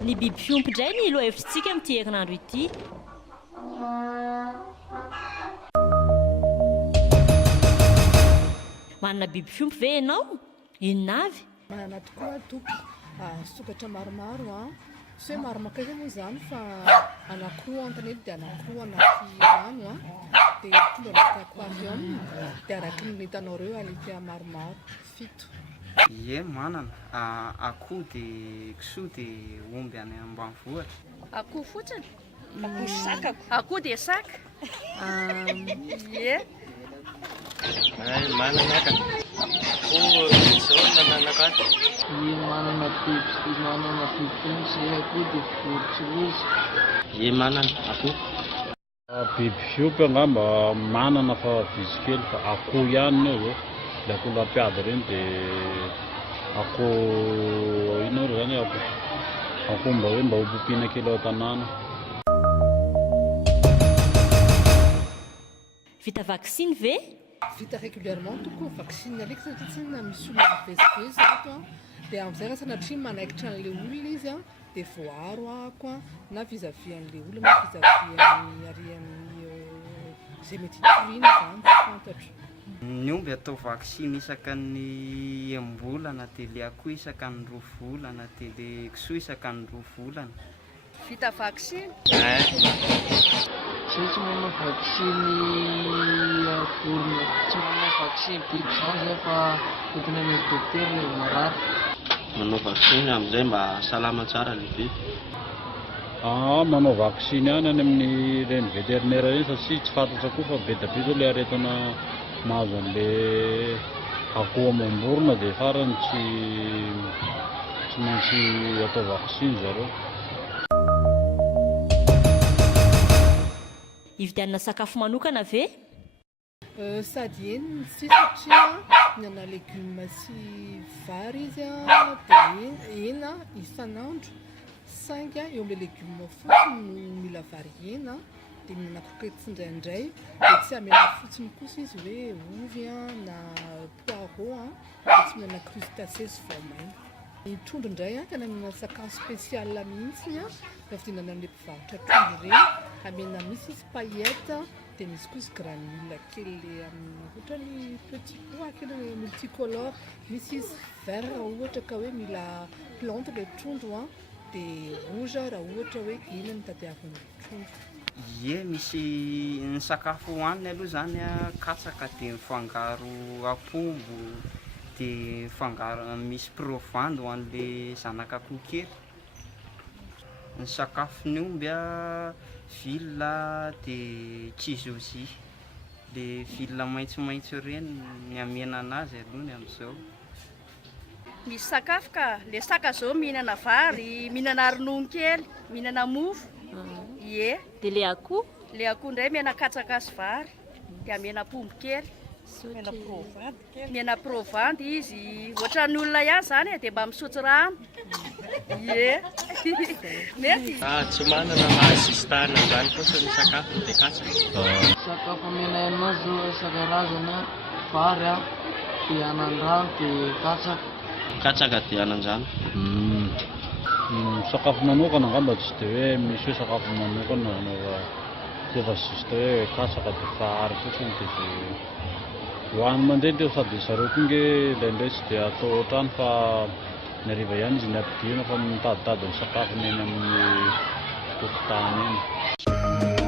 Ny biby fiompy indray ny lohahevitrintsika amin'ity herinandro ity. Manana biby fiompy ve ianao? Inona avy? Manana tokoa tompy sokatra maromaro tsy hoe maro maka moa izany fa anankiroa antony dia anankiroa anaty rano dia tonga anaty aquarium dia araka ny hitanao ireo alika maromaro 7. Ie manana akoho dia kisoa dia omby any ambanivohitra. Akoho fotsiny? Akoho saka. Akoho dia saka. Ie. Manana ka. Zao nananakaty. Ie manana biby fotsy akoho dia vorotsiloza. Ie manana akoho. Biby fiompy angamba manana fa vizy kely fa akoho ihany eo. Ilay akoho lampiady ireny dia akoho ino ry zany akoho mba hoe mba ho pompiana kely ao an-tanàna. Vita vaksiny ve? Vita régulièrement tokoa vaksiny alika satria tsy na misy olona mivezivezy ato dia amin'izay raha sanatria manaikitra an'ilay olona izy dia voaro ako na vis-à-vis an'ilay olona na vis-à-vis amin'ny arian'ny izay mety hitoriana izany fantatro. Ny omby atao vaksiny isaka ny embolana dia ilay akoho isaka ny 2 volana dia ilay kisoa isaka ny 2 volana. Vita vaksiny? Tsy manana vaksiny vorona, tsy manana vaksiny biby izany zay fa tokony amin'ny dokotera ilay marary. Manao vaksiny amin'izay mba salama tsara ilay biby. Manao vaksiny ihany any amin'ny reny vétérinaire reny satria tsy fantatra koa fa be dia be zao ilay aretina mahazo an'ilay akoho amam-borona dia farany tsy maintsy atao vaksiny zareo. Hividianana sakafo manokana ve? Sady eny sy satria mihinana legioma sy vary izy dia hena isan'andro sainga eo amin'ilay legioma fotsiny no mila vary hena dia mihinana croquette indraindray dia tsy hamena fotsiny kosa izy hoe ovy na poireau dia tsy mihinana crustacés sy voamaina. Ny trondro indray tena mihinana sakafo spécial mihitsy vidianana amin'ilay mpivarotra trondro ireny amena misy izy paillette dia misy koa izy granule kely ohatra ny petit pois kely multicolore, misy izy vert raha ohatra ka hoe mila plante ilay trondro dia rouge raha ohatra hoe ina ny tadiavin'ny trondro. Ie misy ny sakafo hohaniny aloha zany katsaka dia mifangaro apombo dia mifangaro misy provandy ho an'ilay zanak'akoho kely. Ny sakafon'ny omby villa dia kizozy, dia villa maitsomaitso ireny ny amena anazy alohany amin'izao. Misy sakafo ka, ilay saka zao mihinana vary, mihinana ronono kely, mihinana mofo. Ie. Dia ilay akoho? Ilay akoho indray mihinana katsaka sy vary, dia mihinana pombo kely. Mihinana provandy izy, ohatran'ny olona ihany izany dia mba misotro rano. Ie. Mety? Tsy manana mahazistana izany fotsiny ny sakafo dia katsaka. Sakafo amena anazy zao isan-karazany vary dia anan-drano dia katsaka. Katsaka dia anan-drano. Sakafo manokana angamba tsy dia hoe misy hoe sakafo manokana fa sista hoe katsaka dia vary fotsiny dia hohaniny mandeha teo sady zareo koa nge indraindray tsy dia atao ohatrany fa ny hariva ihany izy ny ampidirina fa mitaditady ny sakafo eny amin'ny tokotany eny.